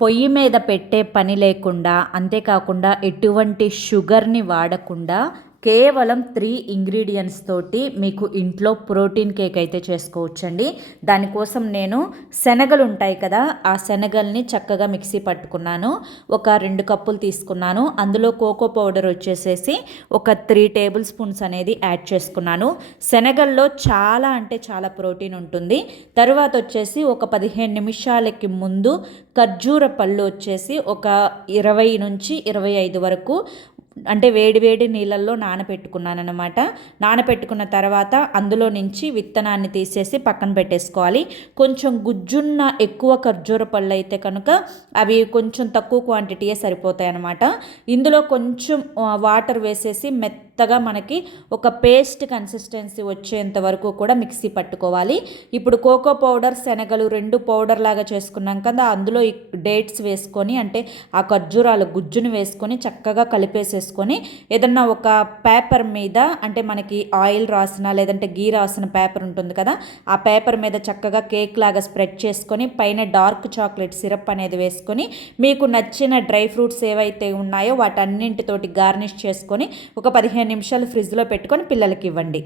పొయ్యి మీద పెట్టే పని లేకుండా, అంతేకాకుండా ఎటువంటి షుగర్‌ని వాడకుండా కేవలం 3 ఇంగ్రీడియెంట్స్ తోటి మీకు ఇంట్లో ప్రోటీన్ కేక్ అయితే చేసుకోవచ్చండి. దానికోసం నేను శనగలు ఉంటాయి కదా, ఆ శనగల్ని చక్కగా మిక్సీ పట్టుకున్నాను. ఒక 2 కప్పులు తీసుకున్నాను. అందులో కోకో పౌడర్ వచ్చేసేసి ఒక 3 టేబుల్ స్పూన్స్ అనేది యాడ్ చేసుకున్నాను. శనగల్లో చాలా అంటే చాలా ప్రోటీన్ ఉంటుంది. తరువాత వచ్చేసి ఒక 15 నిమిషాలకి ముందు ఖర్జూర పళ్ళు వచ్చేసి ఒక 20 నుంచి 25 వరకు అంటే వేడి వేడి నీళ్ళల్లో నానబెట్టుకున్నానమాట. నానబెట్టుకున్న తర్వాత అందులో నుంచి విత్తనాన్ని తీసేసి పక్కన పెట్టేసుకోవాలి. కొంచెం గుజ్జున్న ఎక్కువ ఖర్జూర పళ్ళు అయితే కనుక అవి కొంచెం తక్కువ క్వాంటిటీయే సరిపోతాయి అన్నమాట. ఇందులో కొంచెం వాటర్ వేసేసి మెత్తగా మనకి ఒక పేస్ట్ కన్సిస్టెన్సీ వచ్చేంత వరకు కూడా మిక్సీ పట్టుకోవాలి. ఇప్పుడు కోకో పౌడర్, శనగలు 2 పౌడర్ లాగా చేసుకున్నాం కదా, అందులో ఈ డేట్స్ వేసుకొని అంటే ఆ ఖర్జూరాల గుజ్జును వేసుకొని చక్కగా కలిపేసేసుకొని ఏదన్నా ఒక పేపర్ మీద అంటే మనకి ఆయిల్ రాసిన లేదంటే గీ రాసిన పేపర్ ఉంటుంది కదా, ఆ పేపర్ మీద చక్కగా కేక్ లాగా స్ప్రెడ్ చేసుకొని పైన డార్క్ చాక్లెట్ సిరప్ అనేది వేసుకొని మీకు నచ్చిన డ్రై ఫ్రూట్స్ ఏవైతే ఉన్నాయో వాటన్నింటితోటి గార్నిష్ చేసుకొని ఒక 15 నిమిషాలు ఫ్రిడ్జ్లో పెట్టుకొని పిల్లలకి ఇవ్వండి.